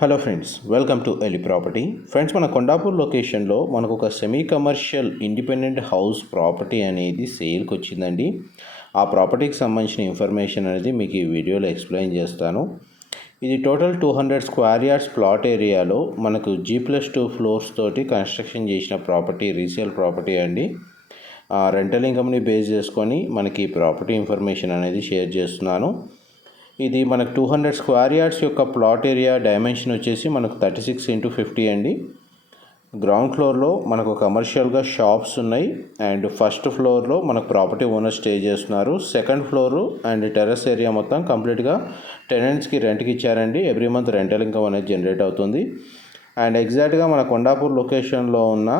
Hello friends welcome to Eli property friends మన కొండాపూర్ లొకేషన్లో మనకు ఒక semi commercial independent house property అనేది సేల్కి వచ్చిందండి ఆ ప్రాపర్టీకి సంబంధించిన ఇన్ఫర్మేషన్ అనేది మీకు ఈ వీడియోలో ఎక్స్ప్లెయిన్ చేస్తాను. ఇది total two hundred square yards plot ఏరియాలో మనకు జీ ప్లస్ టూ ఫ్లోర్స్ తోటి కన్స్ట్రక్షన్ చేసిన ప్రాపర్టీ రీసేల్ ప్రాపర్టీ అండి. రెంటల్ ఇన్కమ్ని బేస్ చేసుకొని మనకి ఈ ప్రాపర్టీ ఇన్ఫర్మేషన్ అనేది షేర్ చేస్తున్నాను. ఇది మనకు టూ హండ్రెడ్ స్క్వేర్ యార్డ్స్ యొక్క ప్లాట్ ఏరియా డైమెన్షన్ వచ్చేసి మనకు థర్టీ సిక్స్ ఇంటూ ఫిఫ్టీ అండి. గ్రౌండ్ ఫ్లోర్లో మనకు కమర్షియల్గా షాప్స్ ఉన్నాయి. అండ్ ఫస్ట్ ఫ్లోర్లో మనకు ప్రాపర్టీ ఓనర్ స్టే చేస్తున్నారు. Second floor and terrace area మొత్తం కంప్లీట్గా టెనెంట్స్కి రెంట్కి ఇచ్చారండి. ఎవ్రీ మంత్ రెంటల్ ఇన్కమ్ అనేది జనరేట్ అవుతుంది. అండ్ ఎగ్జాక్ట్గా మన కొండాపూర్ లొకేషన్లో ఉన్న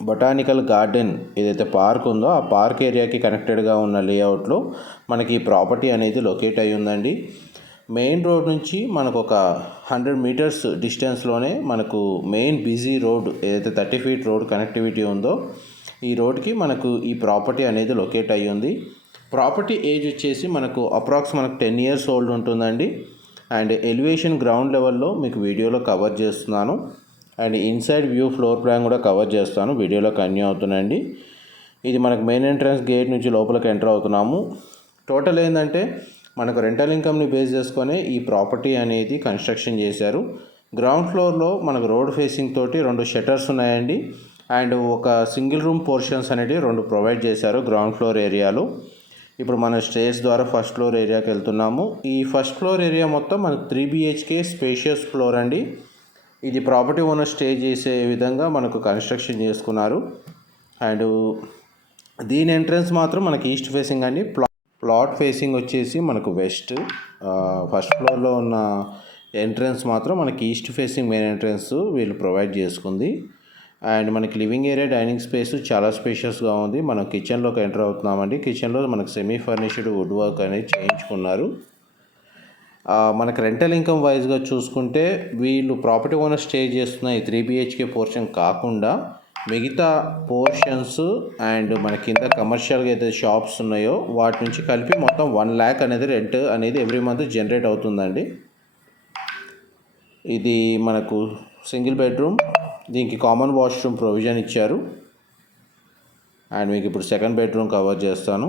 బొటానికల్ గార్డెన్ ఏదైతే పార్క్ ఉందో ఆ పార్క్ ఏరియాకి కనెక్టెడ్గా ఉన్న లేఅవుట్లో మనకి ఈ ప్రాపర్టీ అనేది లొకేట్ అయి ఉందండి. మెయిన్ రోడ్ నుంచి మనకు ఒక హండ్రెడ్ మీటర్స్ డిస్టెన్స్లోనే మనకు మెయిన్ బిజీ రోడ్ ఏదైతే థర్టీ ఫీట్ రోడ్ కనెక్టివిటీ ఉందో ఈ రోడ్కి మనకు ఈ ప్రాపర్టీ అనేది లొకేట్ అయ్యి ఉంది. ప్రాపర్టీ ఏజ్ వచ్చేసి మనకు అప్రాక్స్ మనకు టెన్ ఇయర్స్ ఓల్డ్ ఉంటుందండి. అండ్ ఎలివేషన్ గ్రౌండ్ లెవెల్లో మీకు వీడియోలో కవర్ చేస్తున్నాను. And inside view floor plan కూడా కవర్ చేస్తాను. వీడియోలో కన్యూ అవుతున్నాయండి ఇది మనకు మెయిన్ ఎంట్రన్స్ గేట్ నుంచి లోపలికి ఎంటర్ అవుతున్నాము. టోటల్ ఏంటంటే మనకు రెంటల్ ఇన్కమ్ని బేస్ చేసుకొని ఈ ప్రాపర్టీ అనేది కన్స్ట్రక్షన్ చేశారు. గ్రౌండ్ ఫ్లోర్లో మనకు రోడ్ ఫేసింగ్ తోటి రెండు షట్టర్స్ ఉన్నాయండి. అండ్ ఒక సింగిల్ రూమ్ పోర్షన్స్ అనేవి రెండు ప్రొవైడ్ చేశారు గ్రౌండ్ ఫ్లోర్ ఏరియాలో. ఇప్పుడు మన స్టేజ్ ద్వారా ఫస్ట్ ఫ్లోర్ ఏరియాకి వెళ్తున్నాము. ఈ ఫస్ట్ ఫ్లోర్ ఏరియా మొత్తం మనకు త్రీ బిహెచ్కే స్పేషియస్ ఫ్లోర్ అండి. ఇది ప్రాపర్టీ ఓనర్ స్టే చేసే విధంగా మనకు కన్స్ట్రక్షన్ చేసుకున్నారు. అండ్ దీని ఎంట్రన్స్ మాత్రం మనకి ఈస్ట్ ఫేసింగ్ అండి. ప్లా ప్లాట్ ఫేసింగ్ వచ్చేసి మనకు వెస్ట్. ఫస్ట్ ఫ్లోర్లో ఉన్న ఎంట్రన్స్ మాత్రం మనకి ఈస్ట్ ఫేసింగ్ మెయిన్ ఎంట్రన్స్ వీళ్ళు ప్రొవైడ్ చేసుకుంది. అండ్ మనకి లివింగ్ ఏరియా డైనింగ్ స్పేస్ చాలా స్పేషియస్గా ఉంది. మనం కిచెన్లోకి ఎంటర్ అవుతున్నామండి. కిచెన్లో మనకు సెమీ ఫర్నిష్డ్ వుడ్ వర్క్ అనేది చేయించుకున్నారు. మనకు రెంటల్ ఇన్కమ్ వైజ్గా చూసుకుంటే వీళ్ళు ప్రాపర్టీ ఓనర్ స్టే చేస్తున్న ఈ త్రీ బిహెచ్కే పోర్షన్ కాకుండా మిగతా పోర్షన్స్ అండ్ మన కింద కమర్షియల్గా అయితే షాప్స్ ఉన్నాయో వాటి నుంచి కలిపి మొత్తం వన్ ల్యాక్ అనేది రెంట్ అనేది ఎవ్రీ మంత్ జనరేట్ అవుతుందండి. ఇది మనకు సింగిల్ బెడ్రూమ్ దీనికి కామన్ వాష్రూమ్ ప్రొవిజన్ ఇచ్చారు. అండ్ మీకు ఇప్పుడు సెకండ్ బెడ్రూమ్ కవర్ చేస్తాను.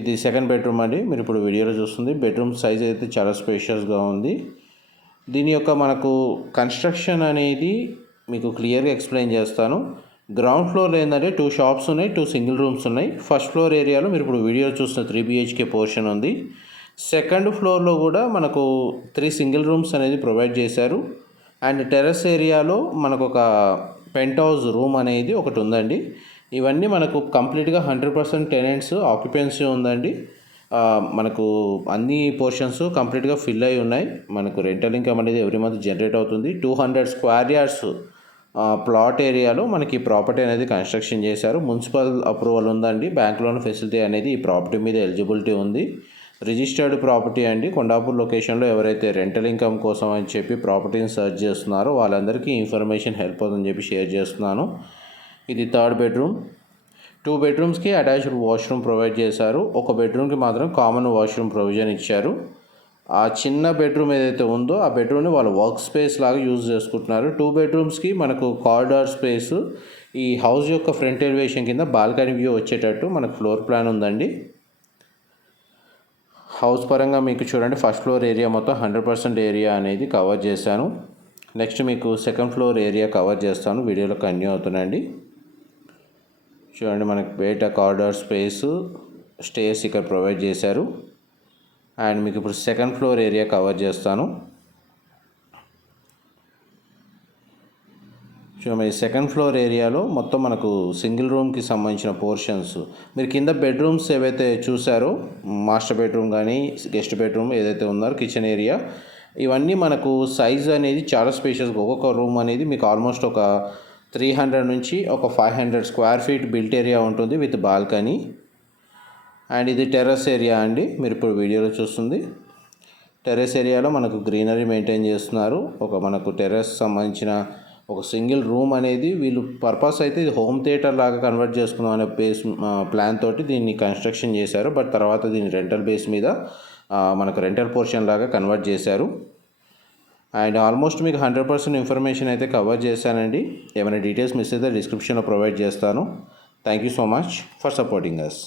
ఇది సెకండ్ బెడ్రూమ్ అండి. మీరు ఇప్పుడు వీడియోలో చూస్తుంది. బెడ్రూమ్ సైజ్ అయితే చాలా స్పేషియస్గా ఉంది. దీని యొక్క మనకు కన్స్ట్రక్షన్ అనేది మీకు క్లియర్గా ఎక్స్ప్లెయిన్ చేస్తాను. గ్రౌండ్ ఫ్లోర్లో ఏంటంటే టూ షాప్స్ ఉన్నాయి టూ సింగిల్ రూమ్స్ ఉన్నాయి. ఫస్ట్ ఫ్లోర్ ఏరియాలో మీరు ఇప్పుడు వీడియో చూస్తున్న త్రీ బిహెచ్కే పోర్షన్ ఉంది. సెకండ్ ఫ్లోర్లో కూడా మనకు త్రీ సింగిల్ రూమ్స్ అనేది ప్రొవైడ్ చేశారు. అండ్ టెర్రస్ ఏరియాలో మనకు ఒక పెంట్ హౌస్ రూమ్ అనేది ఒకటి ఉందండి. ఇవన్నీ మనకు కంప్లీట్గా హండ్రెడ్ పర్సెంట్ టెనెంట్స్ ఆక్యుపెన్సీ ఉందండి. మనకు అన్ని పోర్షన్స్ కంప్లీట్గా ఫిల్ అయి ఉన్నాయి. మనకు రెంటల్ ఇన్కమ్ అనేది ఎవ్రీ మంత్ జనరేట్ అవుతుంది. Two hundred square yards plot ఏరియాలో మనకి ప్రాపర్టీ అనేది కన్స్ట్రక్షన్ చేశారు. మున్సిపల్ అప్రూవల్ ఉందండి. బ్యాంక్ లోన్ ఫెసిలిటీ అనేది ఈ ప్రాపర్టీ మీద ఎలిజిబిలిటీ ఉంది. రిజిస్టర్డ్ ప్రాపర్టీ అండి. కొండాపూర్ లొకేషన్లో ఎవరైతే రెంటల్ ఇన్కమ్ కోసం అని చెప్పి ప్రాపర్టీని సర్చ్ చేస్తున్నారో వాళ్ళందరికీ ఇన్ఫర్మేషన్ హెల్ప్ అవుతుందని చెప్పి షేర్ చేస్తున్నాను. ఇది థర్డ్ బెడ్రూమ్. టూ బెడ్రూమ్స్కి అటాచ్డ్ వాష్రూమ్ ప్రొవైడ్ చేశారు. ఒక బెడ్రూమ్కి మాత్రం కామన్ వాష్రూమ్ ప్రొవిజన్ ఇచ్చారు. ఆ చిన్న బెడ్రూమ్ ఏదైతే ఉందో ఆ బెడ్రూమ్ని వాళ్ళు వర్క్ స్పేస్ లాగా యూజ్ చేసుకుంటున్నారు. టూ బెడ్రూమ్స్కి మనకు కారిడార్ స్పేస్ ఈ హౌస్ యొక్క ఫ్రంట్ ఎలివేషన్ కింద బాల్కనీ వ్యూ వచ్చేటట్టు మనకు ఫ్లోర్ ప్లాన్ ఉందండి. హౌస్ పరంగా మీకు చూడండి ఫస్ట్ ఫ్లోర్ ఏరియా మొత్తం హండ్రెడ్ పర్సెంట్ ఏరియా అనేది కవర్ చేశాను. నెక్స్ట్ మీకు సెకండ్ ఫ్లోర్ ఏరియా కవర్ చేస్తాను. వీడియోలో కన్యూ అవుతుందండి. చూడండి మనకి బయట కార్డర్ స్పేస్ స్టేస్ ఇక్కడ ప్రొవైడ్ చేశారు. అండ్ మీకు ఇప్పుడు సెకండ్ ఫ్లోర్ ఏరియా కవర్ చేస్తాను. చూడండి సెకండ్ ఫ్లోర్ ఏరియాలో మొత్తం మనకు సింగిల్ రూమ్కి సంబంధించిన పోర్షన్స్. మీరు కింద బెడ్రూమ్స్ ఏవైతే చూసారో మాస్టర్ బెడ్రూమ్ కానీ గెస్ట్ బెడ్రూమ్ ఏదైతే ఉన్నారో కిచెన్ ఏరియా ఇవన్నీ మనకు సైజ్ అనేది చాలా స్పేషియస్గా ఒక్కొక్క రూమ్ అనేది మీకు ఆల్మోస్ట్ ఒక త్రీ హండ్రెడ్ నుంచి ఒక five hundred square feet built area ఉంటుంది విత్ బాల్కనీ అండ్ ఇది టెర్రస్ ఏరియా అండి. మీరు ఇప్పుడు వీడియోలో చూస్తుంది. టెర్రస్ ఏరియాలో మనకు గ్రీనరీ మెయింటైన్ చేస్తున్నారు. ఒక మనకు టెర్రస్ సంబంధించిన ఒక సింగిల్ రూమ్ అనేది వీళ్ళు పర్పస్ అయితే ఇది హోమ్ థియేటర్ లాగా కన్వర్ట్ చేసుకుందాం అనే బేస్ ప్లాన్ తోటి దీన్ని కన్స్ట్రక్షన్ చేశారు. బట్ తర్వాత దీన్ని రెంటల్ బేస్ మీద మనకు రెంటల్ పోర్షన్ లాగా కన్వర్ట్ చేశారు. అండ్ ఆల్మోస్ట్ మీకు హండ్రెడ్ పర్సెంట్ ఇన్ఫర్మేషన్ అయితే కవర్ చేశానండి. ఏమైనా డీటెయిల్స్ మిస్ అయితే డిస్క్రిప్షన్లో ప్రొవైడ్ చేస్తాను. Thank you so much for supporting us